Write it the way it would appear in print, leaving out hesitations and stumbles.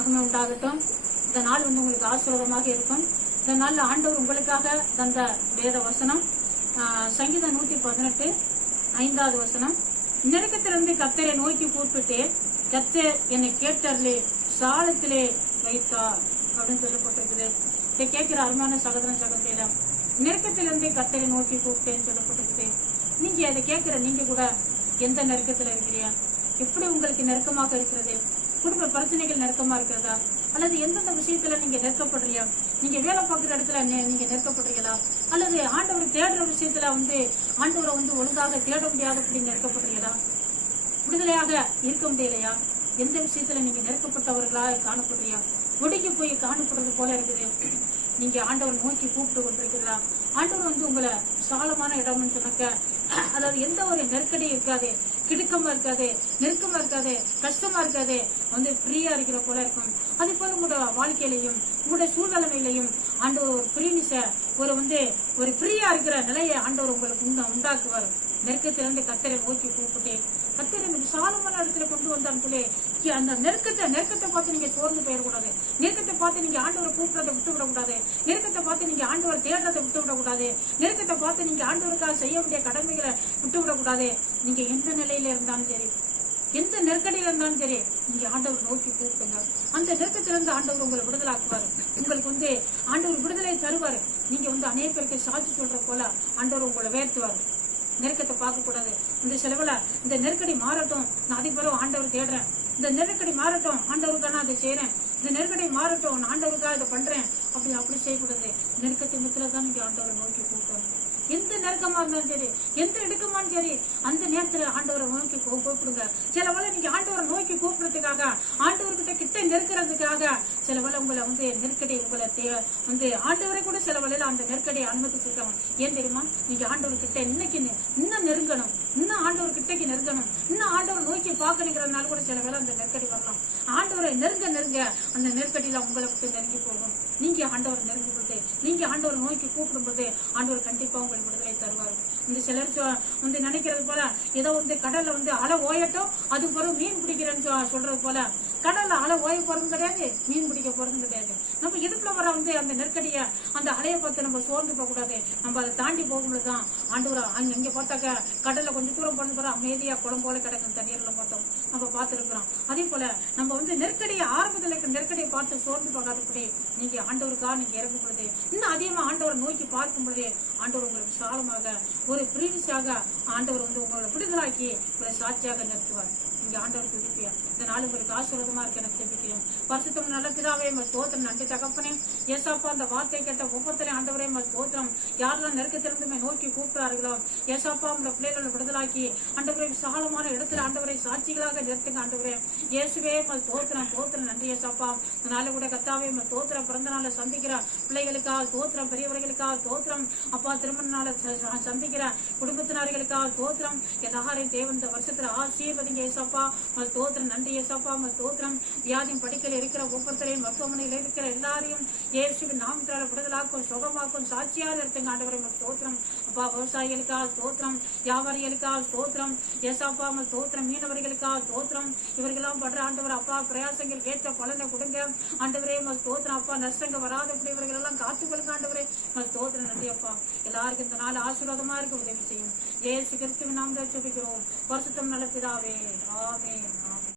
மகிமை உண்டாகட்டும். இந்த நாள் உங்களுக்கு ஆசீர்வாதமாக இருக்கும். இந்த நாள்ல ஆண்டவர் உங்களுக்காக தந்த வேத வசனம் சங்கீதம் 118 5வது வசனம். நெருக்கத்திலிருந்து கர்த்தரை நோக்கி கூப்பிட்டு கர்த்தர் என்னை கேட்டர்லே சாலத்திலே வைத்தார் அப்படின்னு சொல்லப்பட்டிருக்குது. இதை கேட்கிற அருமையான சகோதரன் சகோதரியில நெருக்கத்திலிருந்து கர்த்தரை நோக்கி கூப்பிட்டேன்னு சொல்லப்பட்டிருக்குது. நீங்க அதை கேட்கிற நீங்க கூட எந்த நெருக்கத்துல இருக்கிறீங்க? எப்படி உங்களுக்கு நெருக்கமாக இருக்கிறது? குடும்ப பிரச்சனைகள் நெருக்கமா இருக்கிறதா? அல்லது எந்தெந்த விஷயத்துல நீங்க நெருக்கப்படுறீங்க? நீங்க வேலை பார்க்குற இடத்துல நீங்க நெருக்கப்படுறீங்களா? அல்லது ஆண்டவரை தேடுற விஷயத்துல ஆண்டவரை ஒழுங்காக தேட முடியாதபடி நெருக்கப்படுறீங்களா? விடுதலையாக இருக்க முடியலையா? எந்த விஷயத்துல நீங்க நெருக்கப்பட்டவர்களா காணப்படுறீங்க? ஒடுங்கி போய் காணப்படுறது போல இருக்குது. நீங்க ஆண்டவர் நோக்கி கூப்பிட்டு கொண்டிருக்கிறீங்களா? ஆண்டவர் உங்களை விசாலமான இடம்னு சொன்னாக்க, அதாவது எந்த ஒரு நெருக்கடியும் இருக்காது, கிடுக்கமா இருக்காது, நெருக்கமா இருக்காது, கஷ்டமா இருக்காது, ஃப்ரீயா இருக்கிற போல இருக்கும். அதே போல உங்களோட வாழ்க்கையிலையும் உங்களுடைய சூழ்நிலையிலையும் ஆண்டவர் ஒரு ஃப்ரீனிஸ ஒரு ஃப்ரீயா இருக்கிற நிலையை ஆண்டவர் உங்களுக்கு உண்டாக்குவார். நெருக்கத்திலிருந்து கர்த்தரை நோக்கி கூப்பிட்டு கர்த்தரை விசாலமான இடத்துல கொண்டு வந்தான்னு சொல்லி அந்த நெருக்கத்தை பார்த்து நீங்க சோர்ந்து போயிடக்கூடாது. நெருக்கத்தை பார்த்து நீங்க ஆண்டவரை கூப்பிடுறதை விட்டு விடக்கூடாது. நெருக்கத்தை பார்த்து நீங்க ஆண்டவர் தேடுறதை விட்டு விடக்கூடாது. நெருக்கத்தை பார்த்து நீங்க ஆண்டவருக்காக செய்ய வேண்டிய கடமைகளை விட்டு விடக்கூடாது. நீங்க எந்த நிலையில இருந்தாலும் சரி, எந்த நெருக்கடியில இருந்தாலும் சரி, நீங்க ஆண்டவர் நோக்கி கூப்பிடுங்க. அந்த நெருக்கத்திலிருந்து ஆண்டவர் உங்களை விடுதலாக்குவாரு. உங்களுக்கு ஆண்டவர் விடுதலை தருவாரு. நீங்க அநேக பேருக்கு சாட்சி சொல்ற போல ஆண்டவர் உங்களை வேர்த்துவாரு. நெருக்கத்தை பார்க்க கூடாது. இந்த செலவுல இந்த நெருக்கடி மாறட்டும், நான் அதே போல ஆண்டவர் தேடுறேன். இந்த நெருக்கடி மாறட்டும், ஆண்டவருக்காக நான் அதை செய்யறேன். இந்த நெருக்கடி மாறட்டும், நான் ஆண்டவருக்காக இதை பண்றேன். அப்படி செய்யக்கூடாது. நெருக்கத்தை மத்தியில தான் நீங்க ஆண்டவரை நோக்கி கூப்பிடணும். எந்த நெருக்கமா இருந்தாலும் சரி, எந்த இடுக்கமாலும் சரி, அந்த நேரத்துல ஆண்டவரை நோக்கி கூப்பிடுங்க. சில வேளை நீங்க ஆண்டவரை நோக்கி கூப்பிடுறதுக்காக, ஆண்டவர்கிட்ட கிட்ட நெருக்கிறதுக்காக சில வேளை உங்களை நெருக்கடி உங்களை ஆண்டவரை கூட சில வேளையில அந்த நெருக்கடியை அனுமதிச்சிருக்காங்க. ஏன் தெரியுமா? நீங்க ஆண்டவர் கிட்ட இன்னும் நெருங்கணும், இன்னும் ஆண்டவர் கிட்டக்கு நெருங்கணும், இன்னும் ஆண்டவர் நோக்கி பாக்கணுங்கிறதுனால கூட சில வேளை அந்த நெருக்கடி வரலாம். ஆண்டவரை நெருங்க அந்த நெருக்கடியில உங்களை விட்டு நெருங்கி போகும். நீங்க ஆண்டவர் நெருங்கும் போது, நீங்க ஆண்டவர் நோக்கி கூப்பிடும் போது ஆண்டவர் கண்டிப்பா உங்களுக்கு விடுதலை தருவார். இந்த சிலர் நினைக்கிறது போல ஏதோ கடல்ல அலை ஓயட்டும், அது பிறகு மீன் பிடிக்கிறேன்னு சொல்றது போல, கடல்ல அலை ஓய போறதும் கிடையாது, மீன் பிடிக்க போறதும் கிடையாது. நம்ம இதுக்குள்ள வர அந்த நெருக்கடிய அந்த அலையை பார்த்து நம்ம சோர்ந்து போக கூடாது. நம்ம அதை தாண்டி போகும்போதுதான் ஆண்டவர் இங்க பார்த்தாக்க கடல்ல கொஞ்சம் தூரம் போன பிறகு அமைதியா குளம் போல கிடக்கும் தண்ணீர்ல பார்த்தோம் நம்ம பார்த்துருக்கிறோம். அதே போல நம்ம நெருக்கடியை ஆரம்பத்தில் இருக்கிற நெருக்கடியை பார்த்து சோர்ந்து போகாதபடி நீங்க ஆண்டவருக்காக நீங்க இறங்கும் பொழுது, இன்னும் அதிகமா ஆண்டவரை நோக்கி பார்க்கும் பொழுது ஆண்டவர் உங்களுக்கு விசாலமாக ஒரு பிரிவிசாக ஆண்டவர் உங்களை விடுதலாக்கி ஒரு சாட்சியாக நிறுத்துவார். நீங்க ஆண்டவர் துதிப்பியா. இந்த நாள் உங்களுக்கு ஆசீர்வாதமா இருக்கு. எனக்கு ஜெபிக்கிறேன். பரிசுத்தம் நல்ல பிதாவே ஸ்தோத்திரம். நன்றி தகப்பனே. ஏசாப்பா அந்த வார்த்தை கேட்ட ஒவ்வொருத்தரையும் ஆண்டவரே ஸ்தோத்திரம். யாரெல்லாம் நெருக்கத்திலிருந்து நோக்கி கூப்பிடுறார்களோ ஏசாப்பா உங்க பிள்ளைகளை விடுதலாக்கி ஆண்டவரை விசாலமான இடத்துல ஆண்டவரை சாட்சிகளாக நிறுத்துங்க. ஆண்டவரே இயேசுவே ஸ்தோத்திரம். நன்றி ஏசாப்பா. இந்த நாளை கூட கத்தாவே ஸ்தோத்திரம். பிறந்த நாளை சந்திக்கிற பிள்ளைகளுக்காக ஸ்தோத்திரம், பெரியவர்களுக்காக ஸ்தோத்திரம், அப்பா திருமண நாளை சந்திக்கிற குடும்பத்தினர்களுக்காக ஸ்தோத்திரம். எல்லாரையும் தேவன் இந்த வருஷத்துல ஆசீர்வதிங்க ஏசாப்பா. ஸ்தோத்திரம். நன்றி ஏசாப்பா. ஸ்தோத்திரம். வியாதியும் படிக்கல இருக்கிற ஒவ்வொருத்தரையும், மருத்துவமனையில் இருக்கிற எல்லாரையும் இயேசுவின் நாமத்தால விடுதலாக்கும், சுகமாக்கும், சாட்சியாக இருக்குங்க ஆண்டவரை ஸ்தோத்திரம். அப்பா விவசாயிகளுக்காக ஸ்தோத்திரம், வியாபாரிகளுக்காக ஸ்தோத்திரம் ஏசாப்பா. ஸ்தோத்திரம். மீனவர்களுக்காக ஸ்தோத்திரம். இவர்களெல்லாம் படுற ஆண்டவர் அப்பா பிரயாசங்கள் ஏற்ற பலனை கொடுங்க ஆண்டவரே ஸ்தோத்திரம். அப்பா நஷ்டங்க வராதபடி இவர்கள் எல்லாம் காத்துக்கொள்ளுங்க ஆண்டவரே ஸ்தோத்திரம். நன்றி அப்பா. எல்லாருக்கும் இந்த நாள் ஆசீர்வாதமா இருக்க உதவி செய்யும். இயேசு கிறிஸ்துவின் நாமத்தில் ஜெபிக்கிறோம். பரிசுத்தம் நல்ல பிதாவே. ஆமென்.